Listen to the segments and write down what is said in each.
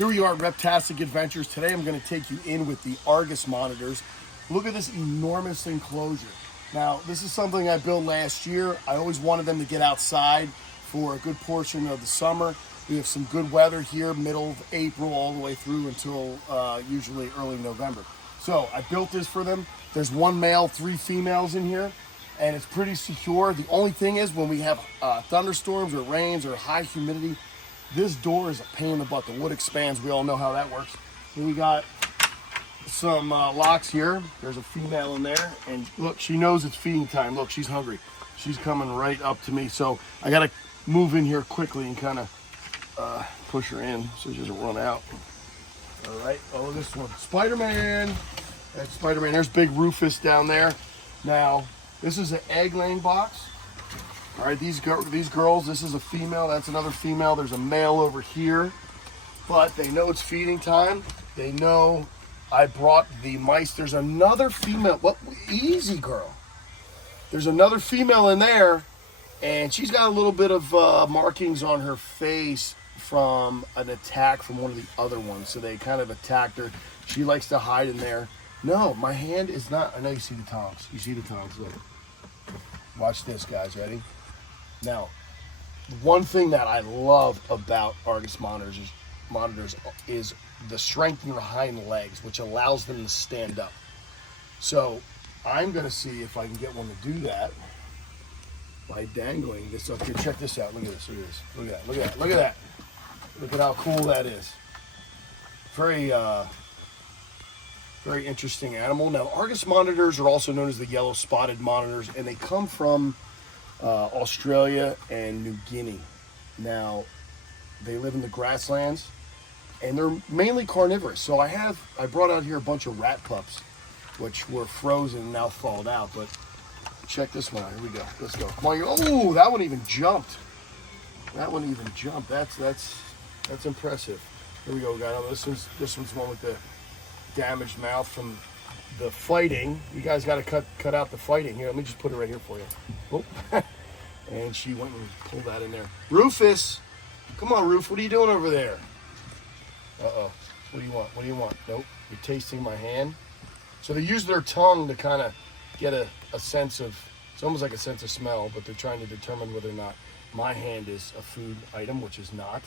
Here we are at Reptastic Adventures. Today I'm going to take you in with the Argus monitors. Look at this enormous enclosure. Now, this is something I built last year. I always wanted them to get outside for a good portion of the summer. We have some good weather here, middle of April all the way through until usually early November. So I built this for them. There's one male, 3 females in here, and it's pretty secure. The only thing is when we have thunderstorms or rains or high humidity, this door is a pain in the butt. The wood expands. We all know how that works. So we got some locks here. There's a female in there, and look, she knows it's feeding time. Look, she's hungry. She's coming right up to me. So I got to move in here quickly and kind of push her in so she doesn't run out. All right. Oh, this one, Spider-Man. That's Spider-Man. There's big Rufus down there. Now, this is an egg laying box. All right, these girls, this is a female, that's another female. There's a male over here, but they know it's feeding time. They know I brought the mice. There's another female. What? Easy, girl. There's another female in there, and she's got a little bit of markings on her face from an attack from one of the other ones. So they kind of attacked her. She likes to hide in there. No, my hand is not. I know you see the tongs. You see the tongs. Look. Watch this, guys. Ready? Now, one thing that I love about Argus monitors is the strength in your hind legs, which allows them to stand up. So I'm going to see if I can get one to do that by dangling this up here. Check this out. Look at this. Look at this. Look at that. Look at that. Look at that. Look at how cool that is. Very, very interesting animal. Now, Argus monitors are also known as the yellow spotted monitors, and they come from Australia and New Guinea. Now, they live in the grasslands, and they're mainly carnivorous. So I brought out here a bunch of rat pups, which were frozen and now thawed out. But check this one out. Here we go. Let's go. Come on. Oh, that one even jumped. That one even jumped. That's impressive. Here we go, guys. This one's one with the damaged mouth from the fighting. You guys got to cut out the fighting here. Let me just put it right here for you. Oh. And she went and pulled that in there. Rufus, come on, Ruf. What are you doing over there? Uh-oh. What do you want? What do you want? Nope. You're tasting my hand. So they use their tongue to kind of get a sense of, it's almost like a sense of smell, but they're trying to determine whether or not my hand is a food item, which is not.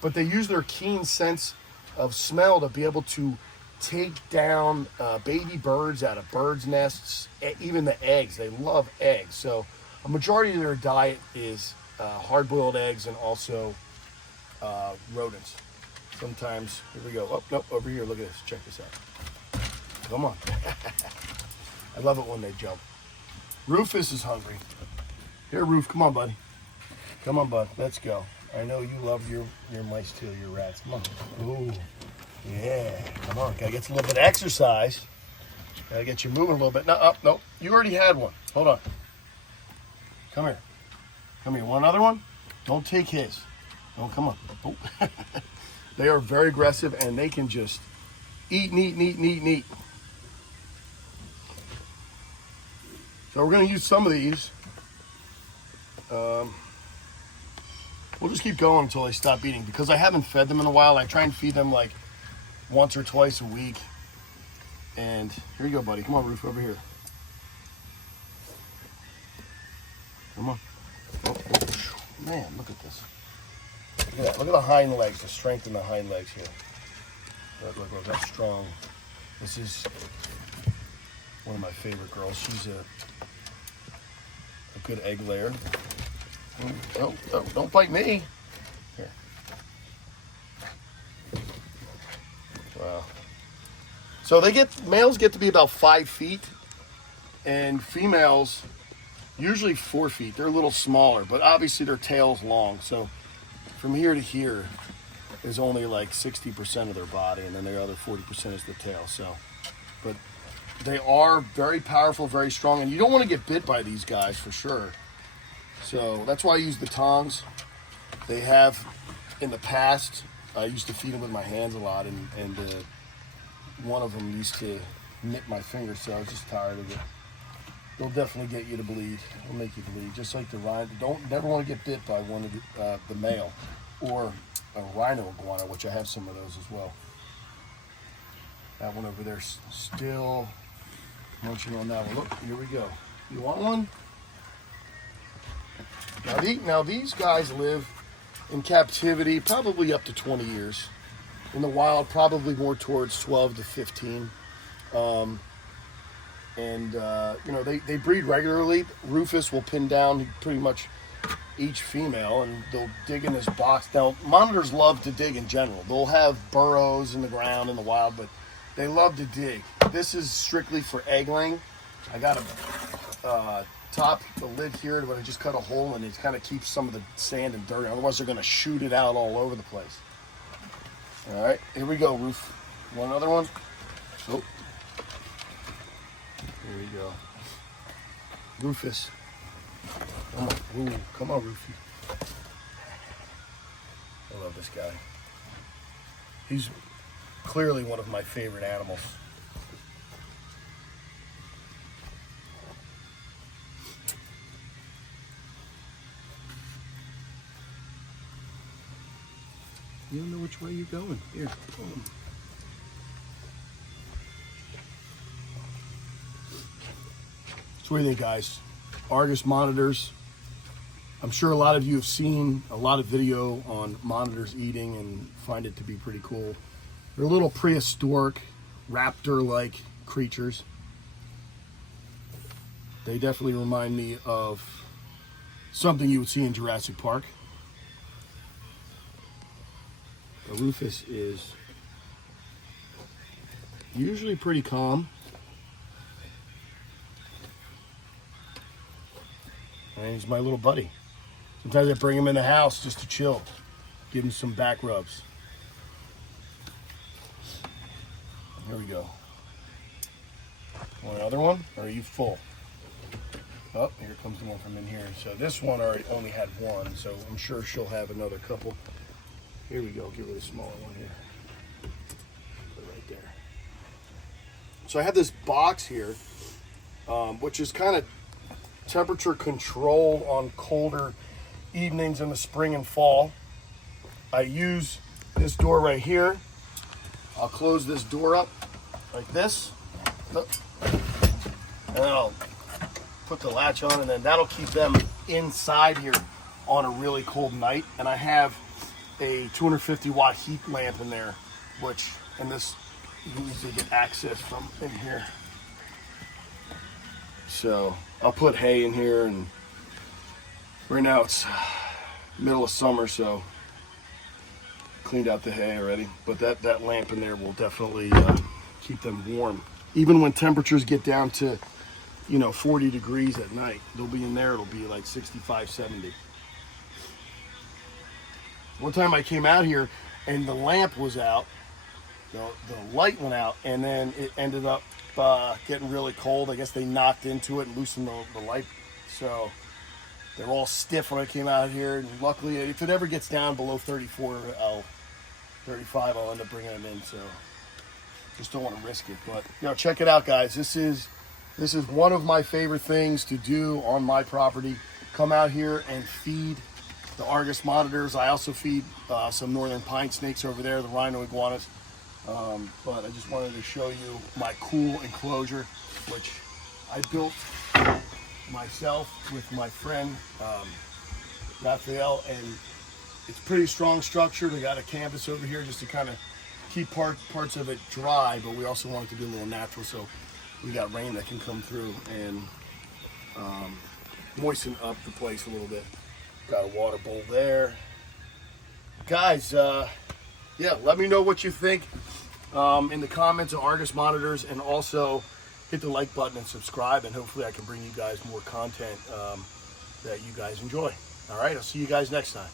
But they use their keen sense of smell to be able to take down baby birds out of birds' nests, even the eggs. They love eggs. So a majority of their diet is hard-boiled eggs and also rodents. Sometimes, here we go. Oh, nope, over here. Look at this. Check this out. Come on. I love it when they jump. Rufus is hungry. Here, Ruf, come on, buddy. Come on, bud. Let's go. I know you love your mice too, your rats. Come on. Ooh. Yeah, come on, gotta get a little bit of exercise. Gotta get you moving a little bit. No, no, you already had one. Hold on. Come here. Come here. Want another one? Don't take his. Oh, come on. Oh. They are very aggressive, and they can just eat. So we're gonna use some of these. We'll just keep going until they stop eating, because I haven't fed them in a while. I try and feed them like once or twice a week. And here you go, buddy. Come on, Ruf, over here. Come on. Oh, man, look at this. Look at that. Look at the hind legs, the strength in the hind legs here. Look, that's strong. This is one of my favorite girls. She's a good egg layer. Oh, don't bite me. Here. Wow. So males get to be about 5 feet, and females usually 4 feet. They're a little smaller, but obviously their tail's long. So from here to here is only like 60% of their body, and then the other 40% is the tail. So, but they are very powerful, very strong, and you don't want to get bit by these guys for sure. So that's why I use the tongs. They have, in the past, I used to feed them with my hands a lot, and one of them used to nip my finger, so I was just tired of it. They'll definitely get you to bleed. They'll make you bleed, just like the Rhino. Never want to get bit by one of the male, or a rhino iguana, which I have some of those as well. That one over there still munching on that one. Look, here we go. You want one? Now these guys live in captivity probably up to 20 years. In the wild, probably more towards 12 to 15. You know, they breed regularly. Rufus will pin down pretty much each female, and they'll dig in this box. Now, monitors love to dig in general. They'll have burrows in the ground in the wild, but they love to dig. This is strictly for egg laying. I got a top the lid here, but I just cut a hole, and it kind of keeps some of the sand and dirt. Otherwise, they're going to shoot it out all over the place. All right, here we go, Roof. Want another one? Oh. Here we go. Rufus. Come on, ooh, come on, Roofy. I love this guy. He's clearly one of my favorite animals. You don't know which way you're going. Here, boom. So what do you think, guys? Argus monitors. I'm sure a lot of you have seen a lot of video on monitors eating and find it to be pretty cool. They're little prehistoric, raptor-like creatures. They definitely remind me of something you would see in Jurassic Park. The Rufus is usually pretty calm. And he's my little buddy. Sometimes I bring him in the house just to chill, give him some back rubs. Here we go. Want another one, or are you full? Oh, here comes the one from in here. So this one already only had one, so I'm sure she'll have another couple. Here we go, give her the smaller one here. Put it right there. So I have this box here, which is kind of temperature control on colder evenings in the spring and fall. I use this door right here. I'll close this door up like this. And then I'll put the latch on, and then that'll keep them inside here on a really cold night. And I have a 250 watt heat lamp in there, which, and this, you can easily get access from in here. So I'll put hay in here, and right now it's middle of summer, so cleaned out the hay already. But that lamp in there will definitely keep them warm. Even when temperatures get down to, 40 degrees at night, they'll be in there. It'll be like 65, 70. One time I came out here and the lamp was out, the light went out, and then it ended up getting really cold. I guess they knocked into it and loosened the light. So they're all stiff when I came out here. And luckily, if it ever gets down below 34, 35, I'll end up bringing them in. So just don't want to risk it. But check it out, guys. This is one of my favorite things to do on my property. Come out here and feed the Argus monitors. I also feed some northern pine snakes over there, the rhino iguanas. But I just wanted to show you my cool enclosure, which I built myself with my friend Raphael, and it's pretty strong structured. I got a canvas over here just to kind of keep parts of it dry, but we also want it to be a little natural, so we got rain that can come through and moisten up the place a little bit. Got a water bowl there. Guys, let me know what you think in the comments of Argus monitors, and also hit the like button and subscribe, and hopefully I can bring you guys more content that you guys enjoy. All right, I'll see you guys next time.